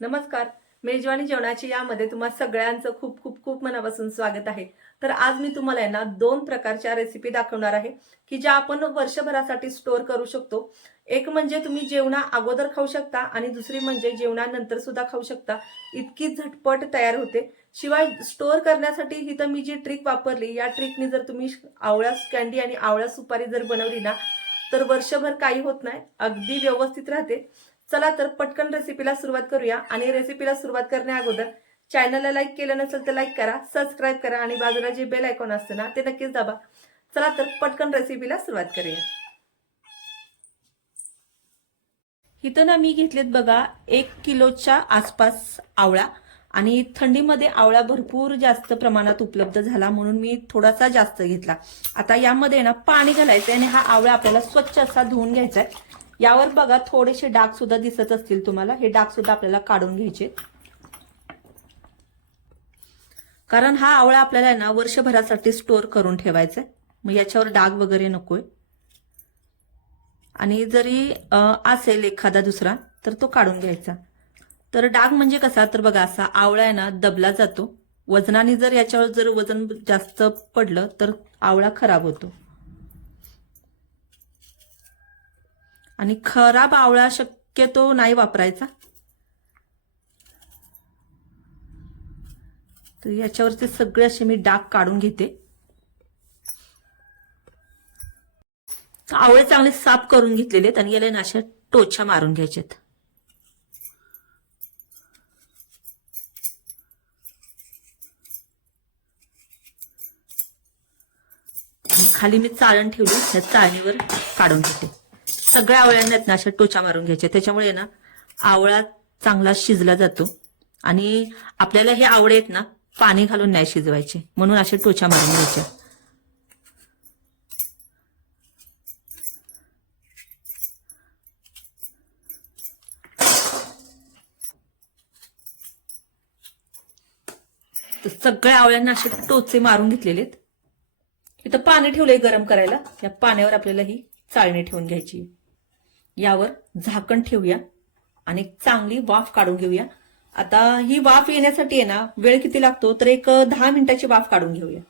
नमस्कार. मेजवानी जेवणाची यामध्ये तुम्हा सगळ्यांचं खूप खूप खूप मनापासून स्वागत आहे. तर आज मी तुम्हाला आहे ना दोन प्रकारच्या रेसिपी दाखवणार आहे की ज्या आपण वर्षभरासाठी स्टोअर करू शकतो. एक म्हणजे तुम्ही जेवणा अगोदर खाऊ शकता आणि दुसरी म्हणजे जेवणानंतर सुद्धा खाऊ शकता. इतकी झटपट तयार होते. शिवाय स्टोअर करण्यासाठी ही तर मी जी ट्रिक वापरली या ट्रिकनी जर तुम्ही आवळा कॅन्डी आणि आवळा सुपारी जर बनवली ना तर वर्षभर काही होत नाही. अगदी व्यवस्थित राहते. चला तर पटकन रेसिपीला सुरुवात करूया. आणि रेसिपीला सुरुवात करण्या अगोदर चॅनलला लाईक केलं नसेल तर लाईक करा सबस्क्राईब करा आणि बाजूला जे बेल आयकॉन असतं ना ते नक्कीच दाबा. चला तर पटकन रेसिपीला सुरुवात करूया. इथं ना मी घेतलेत बघा एक किलोच्या आसपास आवळा. आणि थंडीमध्ये आवळा भरपूर जास्त प्रमाणात उपलब्ध झाला म्हणून मी थोडासा जास्त घेतला. आता यामध्ये ना पाणी घालायचंय आणि हा आवळा आपल्याला स्वच्छ असा धुवून घ्यायचा आहे यावर बघा थोडेसे डाग सुद्धा दिसत असतील तुम्हाला. हे डाग सुद्धा आपल्याला काढून घ्यायचे. कारण हा आवळा आपल्याला आहे ना वर्षभरासाठी स्टोअर करून ठेवायचा आहे मग याच्यावर डाग वगैरे नकोय. आणि जरी असेल एखादा दुसरा तर तो काढून घ्यायचा. तर डाग म्हणजे कसा तर बघा असा आवळा आहे ना दबला जातो. वजनाने जर याच्यावर जर वजन जास्त पडलं तर आवळा खराब होतो. आणि खराब आवळा शक्यतो नाही वापरायचा. तर याच्यावरचे सगळे असे मी डाग काढून घेते. आवळे चांगले साफ करून घेतलेले आहेत आणि याला ना अशा टोच्या मारून घ्यायच्यात खाली मी चाळण ठेवली त्या चाळणीवर काढून घेते. सगळ्या आवळ्यांना आहेत ना अशा टोचा मारून घ्यायच्या. त्याच्यामुळे ना आवळा चांगला शिजला जातो. आणि आपल्याला हे आवळे आहेत ना पाणी घालून नाही शिजवायचे. म्हणून अशा टोचा मारून घ्यायच्या. सगळ्या आवळ्यांना असे टोचे मारून घेतलेले आहेत. इथं पाणी ठेवलंय गरम करायला. या पाण्यावर आपल्याला ही चाळणी ठेवून घ्यायची. यावर झाकण ठेवूया आणि चांगली वाफ काढून घेऊया. आता ही वाफ येण्यासाठी आहे ना वेळ किती लागतो? तर एक दहा मिनिटाची वाफ काढून घेऊया.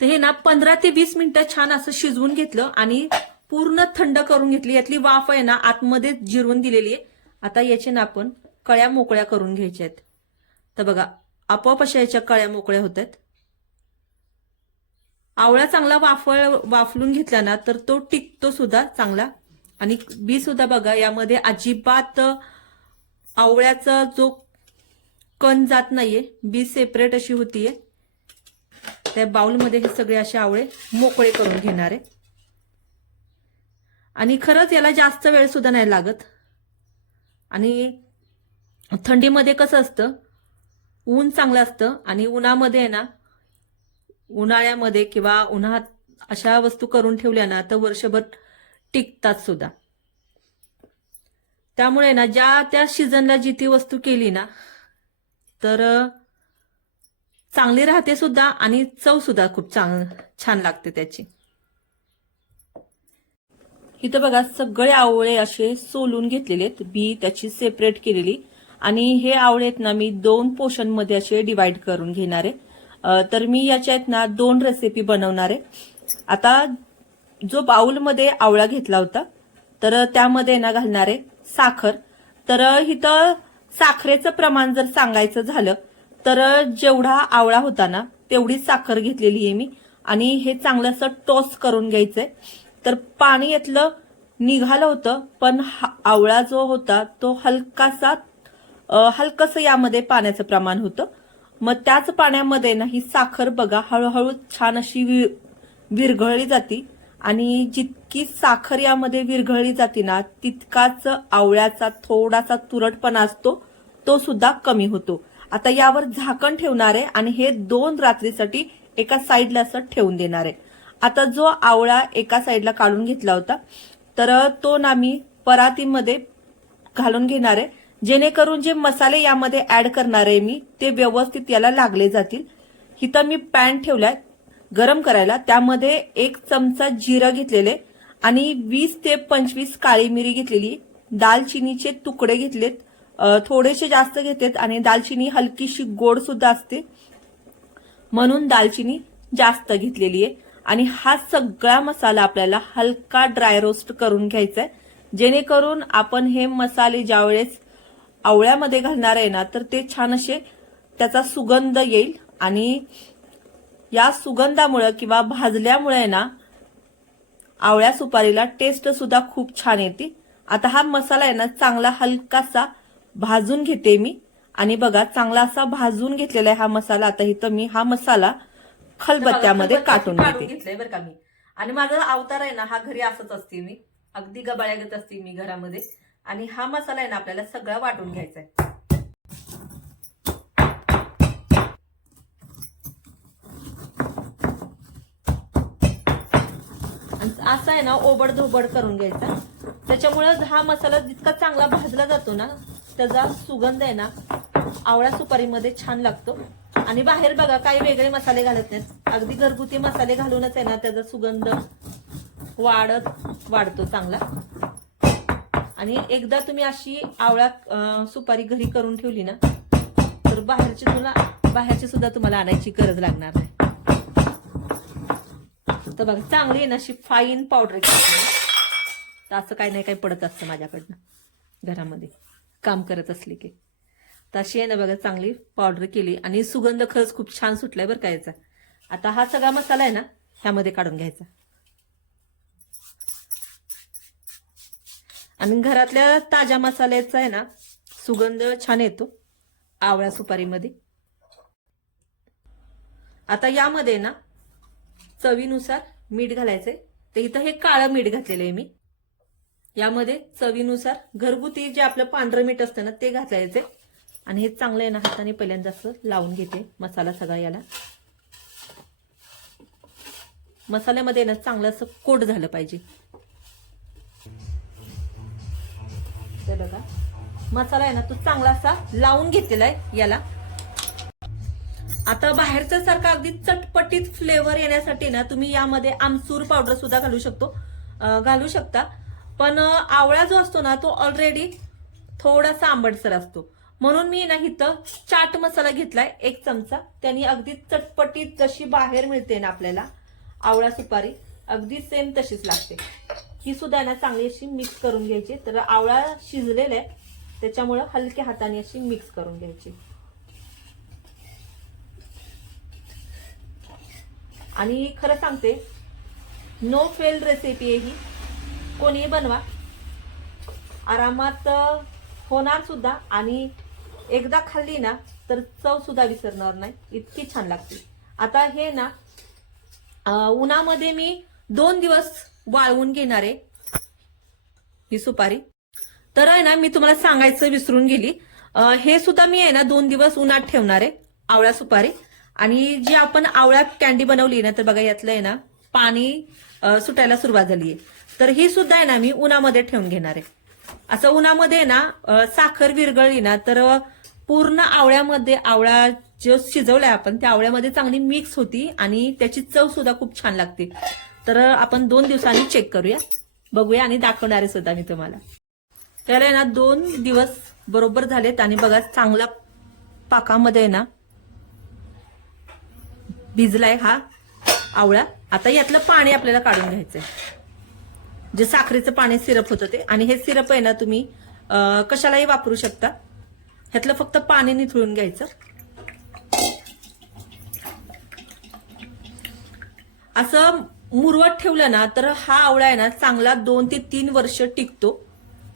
तर हे ना पंधरा ते वीस मिनिटं छान असं शिजवून घेतलं आणि पूर्ण थंड करून घेतली. यातली वाफ आहे ना आतमध्ये जिरवून दिलेली आहे. आता याचे ना आपण कळ्या मोकळ्या करून घ्यायच्या आहेत. तर बघा आपोआप अशा याच्या कळ्या मोकळ्या होत आहेत. आवळा चांगला वाफळ वाफलून घेतला ना तर तो टिकतो सुद्धा चांगला आणि बी सुद्धा बघा यामध्ये अजिबात आवळ्याचा जो कण जात नाहीये बी सेपरेट अशी होतीये. त्या बाउलमध्ये हे सगळे असे आवळे मोकळे करून घेणार. आहे आणि खरंच याला जास्त वेळ सुद्धा नाही लागत. आणि थंडीमध्ये कसं असतं ऊन चांगलं असतं आणि उन्हामध्ये आहे ना उन्हाळ्यामध्ये किंवा उन्हात अशा वस्तू करून ठेवल्या ना तर वर्षभर टिकतात सुद्धा. त्यामुळे ना ज्या त्या सीझनला जी ती वस्तू केली ना तर चांगली राहते सुद्धा आणि चव सुद्धा खूप चांग छान लागते त्याची. इथं बघा सगळे आवळे असे सोलून घेतलेले आहेत. बी त्याची सेपरेट केलेली. आणि हे आवळे आहेत ना मी दोन पोर्शनमध्ये असे डिवाइड करून घेणार आहे. तर मी याच्यात ना दोन रेसिपी बनवणार आहे. आता जो बाउलमध्ये आवळा घेतला होता तर त्यामध्ये ना घालणारे साखर. तर इथं साखरेचं प्रमाण जर सांगायचं झालं तर जेवढा आवळा होता ना तेवढीच साखर घेतलेली आहे मी. आणि हे चांगलं असं टोस करून घ्यायचंय. तर पाणी यातलं निघालं होतं पण हा- आवळा जो होता तो हलकासा हलकस यामध्ये पाण्याचं प्रमाण होतं. मग त्याच पाण्यामध्ये ना ही साखर बघा हळूहळू छान अशी वि- विरघळली जाती. आणि जितकी साखर यामध्ये विरघळली जाते ना तितकाच आवळ्याचा थोडासा तुरटपणा असतो तो सुद्धा कमी होतो. आता यावर झाकण ठेवणार आहे आणि हे दोन रात्रीसाठी एका साईडला असं ठेवून देणार आहे. आता जो आवळा एका साईडला काढून घेतला होता तर तो ना मी परातीमध्ये घालून घेणार आहे. जेणेकरून जे मसाले यामध्ये ऍड करणार आहे मी ते व्यवस्थित याला लागले जातील. इथं मी पॅन ठेवलाय गरम करायला त्यामध्ये एक चमचा जिरं घेतलेले आणि वीस ते पंचवीस काळी मिरी घेतलेली दालचिनीचे तुकडे घेतलेत थोडेसे जास्त घेतेत आणि दालचिनी हलकीशी गोड सुद्धा असते. म्हणून दालचिनी जास्त घेतलेली आहे. आणि हा सगळा मसाला आपल्याला हलका ड्राय रोस्ट करून घ्यायचा आहे. जेणेकरून आपण हे मसाले ज्यावेळेस आवळ्यामध्ये घालणार आहे ना तर ते छान असे त्याचा सुगंध येईल आणि या सुगंधामुळे किंवा भाजल्यामुळे ना आवळ्या सुपारीला टेस्ट सुद्धा खूप छान येते. आता हा मसाला आहे ना चांगला हलकासा भाजून घेते मी. आणि बघा चांगला असा भाजून घेतलेला आहे हा मसाला. आता इथं मी हा मसाला खलबत्त्यामध्ये काटून घेते. घेतलंय बरं का मी. आणि माझा अवतार आहे ना हा घरी असंच असते मी. अगदी गबाळ्यागत असते मी घरामध्ये. आणि हा मसाला आहे ना आपल्याला सगळा वाटून घ्यायचा आहे असा आहे ना ओबड धोबड करून घ्यायचा. त्याच्यामुळे हा मसाला जितका चांगला भाजला जातो ना त्याचा सुगंध आहे ना आवळा सुपारीमध्ये छान लागतो. आणि बाहेर बघा काही वेगळे मसाले घालत नाहीत. अगदी घरगुती मसाले घालूनच आहे ना त्याचा सुगंध वाढत वाढतो चांगला. आणि एकदा तुम्ही अशी आवळा सुपारी घरी करून ठेवली ना तर बाहेरची तुला बाहेरची सुद्धा तुम्हाला आणायची गरज लागणार नाही. तर बघा चांगली आहे ना अशी फाईन पावडर तर असं काही नाही काही पडत असतं माझ्याकडनं घरामध्ये. काम करत असली की. तर अशी आहे ना बघा चांगली पावडर केली. आणि सुगंध खरंच खूप छान सुटलाय बरं का याचा. आता हा सगळा मसाला आहे ना ह्यामध्ये काढून घ्यायचा. आणि घरातल्या ताज्या मसाल्याचा आहे ना सुगंध छान येतो आवळ्या सुपारीमध्ये. आता यामध्ये ना चवीनुसार मीठ घालायचंय. तर इथं हे काळं मीठ घातलेलं आहे मी. यामध्ये चवीनुसार घरगुती जे आपलं पांढरं मीठ असतं ना ते घालायचे आणि हे चांगलं आहे ना हाताने पहिल्यांदा असं लावून घेते मसाला सगळा याला. मसाल्यामध्ये ना चांगलं असं कोट झालं पाहिजे. ते बघा. मसाला आहे ना तो चांगला असा लावून घेतलेला आहे याला. आता बाहेरच्या सारखा अगदी चटपटीत फ्लेवर येण्यासाठी ना तुम्ही यामध्ये आमचूर पावडर सुद्धा घालू शकतो. घालू शकता. पण आवळा जो असतो ना तो ऑलरेडी थोडासा आंबटसर असतो. म्हणून मी ना इथं चाट मसाला घेतलाय एक चमचा. त्यांनी अगदी चटपटीत जशी बाहेर मिळते ना आपल्याला आवळा सुपारी अगदी सेम तशीच लागते. ही सुद्धा ना चांगली अशी मिक्स करून घ्यायची. तर आवळा शिजलेला आहे त्याच्यामुळं हलक्या हाताने अशी मिक्स करून घ्यायची. आणि खरं सांगते नो फेल रेसिपी आहे ही कोणीही बनवा. आरामात होणार सुद्धा आणि एकदा खाल्ली ना तर चव सुद्धा विसरणार नाही. इतकी छान लागते. आता हे ना उन्हामध्ये मी दोन दिवस वाळवून घेणार आहे. ही सुपारी. तर आहे ना मी तुम्हाला सांगायचं विसरून गेली. हे सुद्धा मी आहे ना दोन दिवस उन्हात ठेवणार आहे आवळा सुपारी. आणि जी आपण आवळा कॅन्डी बनवली ना तर बघा यातलं आहे ना पाणी सुटायला सुरुवात झाली आहे तर ही सुद्धा आहे ना मी उन्हामध्ये ठेवून घेणार आहे. असं उन्हामध्ये ना साखर विरघळली ना तर पूर्ण आवळ्यामध्ये आवळा जो शिजवलाय आपण त्या आवळ्यामध्ये चांगली मिक्स होती आणि त्याची चव सुद्धा खूप छान लागते. तर आपण दोन दिवसांनी चेक करूया. बघूया आणि दाखवणार आहे सुद्धा मी तुम्हाला. त्याला आहे ना दोन दिवस बरोबर झालेत आणि बघा चांगला पाकामध्ये आहे ना भिजलाय हा आवळा. आता यातलं पाणी आपल्याला काढून घ्यायचंय. जे साखरेचं पाणी सिरप होतं ते. आणि हे सिरप आहे ना तुम्ही कशालाही वापरू शकता. ह्यातलं फक्त पाणी निथळून घ्यायचं. असं मुरवत ठेवलं ना तर हा आवळा आहे ना चांगला दोन ते तीन वर्ष टिकतो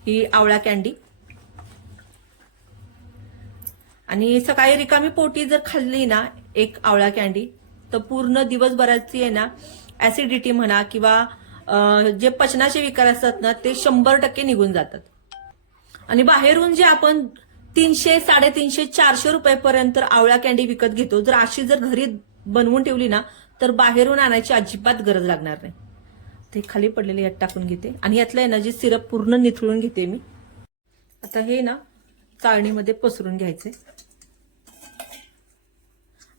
ही आवळा कॅन्डी आणि सकाळी रिकामी पोटी जर खाल्ली ना एक आवळा कॅन्डी तर पूर्ण दिवसभराची आहे ना ऍसिडिटी म्हणा किंवा जे पचनाचे विकार असतात ना ते शंभर टक्के निघून जातात. आणि बाहेरून जे आपण तीनशे साडेतीनशे चारशे रुपयापर्यंत आवळा कॅन्डी विकत घेतो जर अशी जर घरी बनवून ठेवली ना तर बाहेरून आणायची अजिबात गरज लागणार नाही. ते खाली पडलेले यात टाकून घेते. आणि यातलं आहे ना जे सिरप पूर्ण निथळून घेते मी. आता हे ना चाळणीमध्ये पसरून घ्यायचे.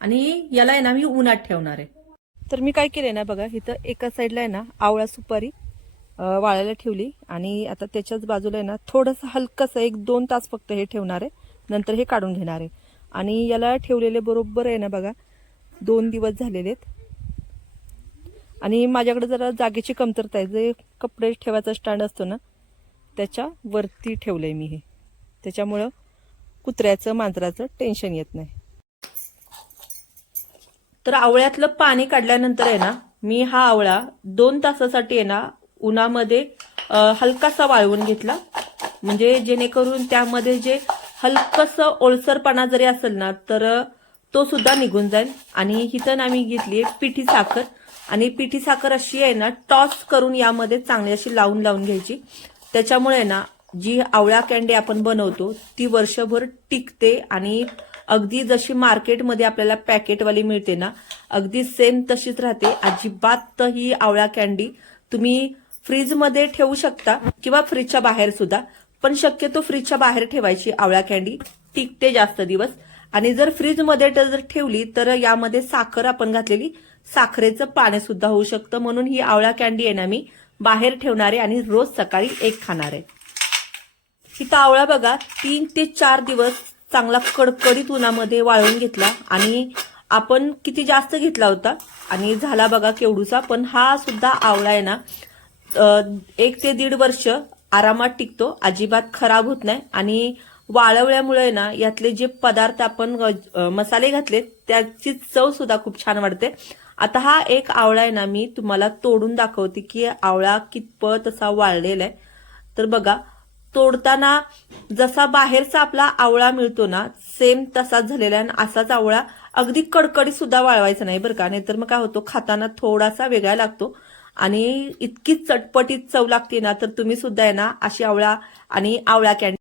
आणि याला आहे ना मी उन्हात ठेवणार आहे. तर मी काय केलंय ना बघा इथं एका साईडला आहे ना आवळा सुपारी वाळायला ठेवली. आणि आता त्याच्याच बाजूला आहे ना थोडंसं हलकंसं एक दोन तास फक्त हे ठेवणार आहे. नंतर हे काढून घेणार आहे. आणि याला ठेवलेले बरोबर आहे ना बघा दोन दिवस झालेले आहेत. आणि माझ्याकडे जरा जागेची कमतरता आहे. जे कपडे ठेवायचा स्टँड असतो ना त्याच्या वरती ठेवलं आहे मी हे. त्याच्यामुळं कुत्र्याचं मांजराचं टेन्शन येत नाही. तर आवळ्यातलं पाणी काढल्यानंतर आहे ना मी हा आवळा दोन तासासाठी आहे ना उन्हामध्ये हलकासा वाळवून घेतला. म्हणजे जेणेकरून त्यामध्ये जे हलकंसं ओळसरपणा जरी असेल ना तर तो सुद्धा निघून जाईल. आणि इथं ना मी घेतली आहे पिठी साखर. आणि पिठी साखर अशी आहे ना टॉस करून यामध्ये चांगली अशी लावून लावून घ्यायची. त्याच्यामुळे ना जी आवळा कॅन्डी आपण बनवतो ती वर्षभर टिकते आणि अगदी जशी मार्केटमध्ये आपल्याला पॅकेटवाली मिळते ना अगदी सेम तशीच राहते. अजिबात ही आवळा कॅन्डी तुम्ही फ्रीजमध्ये ठेवू शकता किंवा फ्रीजच्या बाहेर सुद्धा पण शक्यतो फ्रीजच्या बाहेर ठेवायची आवळा कॅन्डी टिकते जास्त दिवस. आणि जर फ्रीजमध्ये जर ठेवली तर यामध्ये साखर आपण घातलेली साखरेचं पाणी सुद्धा होऊ शकतं. म्हणून ही आवळा कॅन्डी आहे ना मी बाहेर ठेवणारे आणि रोज सकाळी एक खाणार. आहे ही आवळा बघा तीन ते चार दिवस चांगला कडकडीत उन्हामध्ये वाळवून घेतला आणि आपण किती जास्त घेतला होता आणि झाला बघा केवडूचा पण हा सुद्धा आवळा आहे ना एक ते दीड वर्ष आरामात टिकतो अजिबात खराब होत नाही आणि वाळवल्यामुळे ना यातले जे पदार्थ आपण मसाले घातले त्याची चव सुद्धा खूप छान वाटते आता हा एक आवळा आहे ना मी तुम्हाला तोडून दाखवते की आवळा कितपत असा वाळलेला आहे. तर बघा तोडताना जसा बाहेरचा आपला आवळा मिळतो ना सेम तसाच झालेला आणि असाच आवळा अगदी कडकडीत सुद्धा वाळवायचा नाही बरं का. नाहीतर मग काय होतो खाताना थोडासा वेगळा लागतो आणि इतकी चटपटीत चव लागते ना तर तुम्ही सुद्धा आहे ना अशी आवळा आणि आवळा कॅन्डी